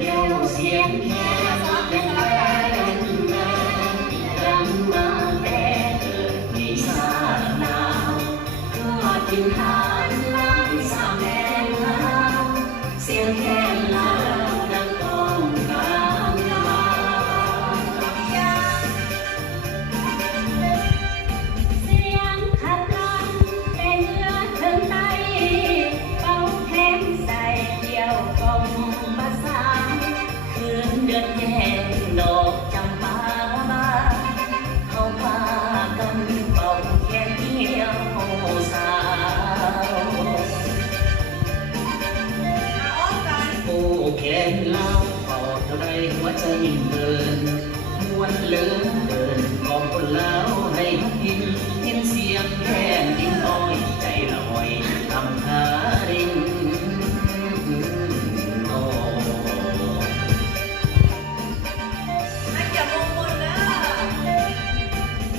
เร็วเสียงแค่ยังแรงแรงรำมาแต่เกิดมีสาหนาวทั่วถิ่นฐานล้ำสามแดนลาวเสียงแค่ลาวดังก้องกลางลาวเสียงขับร้องแต่เนื้อถึงไตเป่าแค้นใส่เดี่ยวกองภาษาคืนเดือนแย่งดอกจำปาบานเขาพากันเป่าแค้นเดียวสาวโอ้แค้นเล่าเป่าเท่าไรหัวใจยิ่งเดินมวนเหลือเกินกองคนแล้วให้กินยินเสียงแค้นดิ้นอ้อยใจลอยทำท่ารินโอ้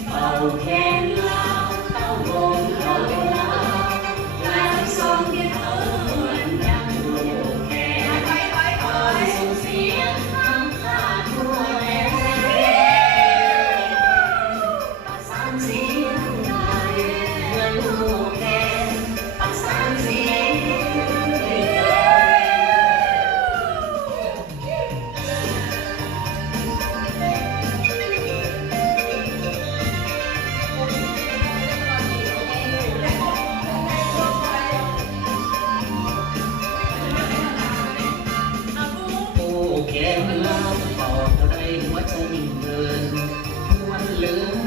เอาแขนลาวเต้าวงเขาลาวลายทรงที่เธอเหมือนดังลูกแขนคอยส่งเสียงน้ำตาทั่วแดนประสานเสียงใจเหมือนลูกแขนประสานเสียงโอ้แขนลาวเป่าเท่าไรหัวใจยิ่งเดินมวนเหลือ